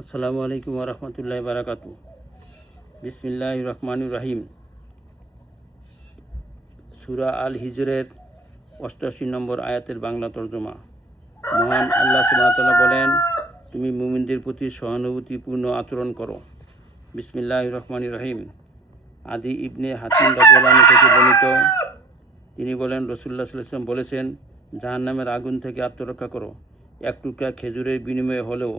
আসসালামু আলাইকুম ওয়া রাহমাতুল্লাহি ওয়া বারাকাতুহু। বিসমিল্লাহির রহমানির রহিম। সূরা আল হিজরের ৮৮ নম্বর আয়াতের বাংলা তর্জমা। মহান আল্লাহ সুবহানাহু ওয়া তাআলা বলেন, তুমি মুমিনদের প্রতি সহানুভূতিপূর্ণ আচরণ করো। বিসমিল্লাহির রহমানির রহিম। আদি ইবনে হাতিম রাদিয়াল্লাহু আনহু থেকে বর্ণিত, তিনি বলেন, রাসূলুল্লাহ সাল্লাল্লাহু আলাইহি ওয়াসাল্লাম বলেছেন, জাহান্নামের আগুন থেকে আত্মরক্ষা করো এক টুকরা খেজুরের বিনিময়ে হলেও।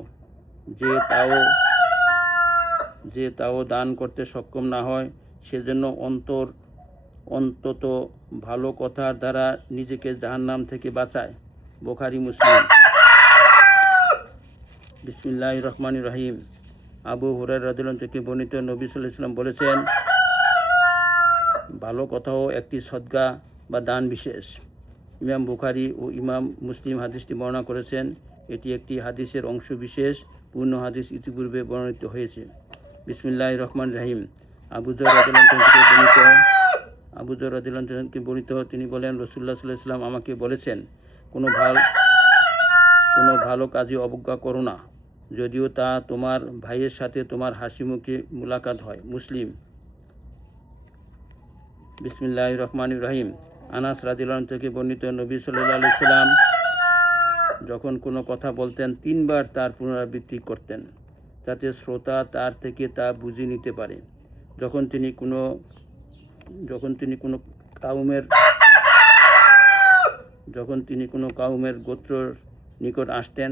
যে তাও দান করতে সক্ষম না হয়, সেজন্য অন্তত ভালো কথার দ্বারা নিজেকে জাহান্নাম থেকে বাঁচায়। বুখারী মুসলিম। বিসমিল্লাহির রহমানির রহিম। আবু হুরায়রা রাদিয়াল্লাহু আনহু থেকে বর্ণিত, নবী সাল্লাল্লাহু আলাইহি ওয়াসাল্লাম বলেছেন, ভালো কথাও একটি সদকা বা দান বিশেষ। ইমাম বুখারী ও ইমাম মুসলিম হাদিসটি বর্ণনা করেছেন। এটি একটি হাদিসের অংশ বিশেষ। পূর্ণ হাদিস ইতিপূর্বে বর্ণিত হয়েছে। বিসমিল্লাহির রহমানির রহিম। আবু যর রাদিয়াল্লাহু আনহু থেকে বর্ণিত, তিনি বলেন, রাসূলুল্লাহ সাল্লাল্লাহু আলাইহি ওয়াসাল্লাম আমাকে বলেছেন, কোনো ভালো কাজে অবজ্ঞা করো না, যদিও তা তোমার ভাইয়ের সাথে তোমার হাসি মুখে মুলাকাত হয়। মুসলিম। বিসমিল্লাহির রহমানির রহিম। আনাস রাদিয়াল্লাহু আনহু থেকে বর্ণিত, নবী সাল্লাল্লাহু আলাইহি ওয়াসাল্লাম যখন কোনো কথা বলতেন ৩ বার তার পুনরাবৃত্তি করতেন, যাতে শ্রোতা তার থেকে তা বুঝে নিতে পারে। যখন তিনি কোনো কাউমের গোত্রর নিকট আসতেন,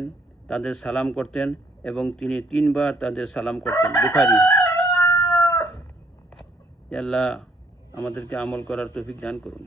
তাদের সালাম করতেন এবং তিনি ৩ বার তাদের সালাম করতেন। বুখারী। আল্লাহ আমাদেরকে আমল করার তৌফিক দান করুন।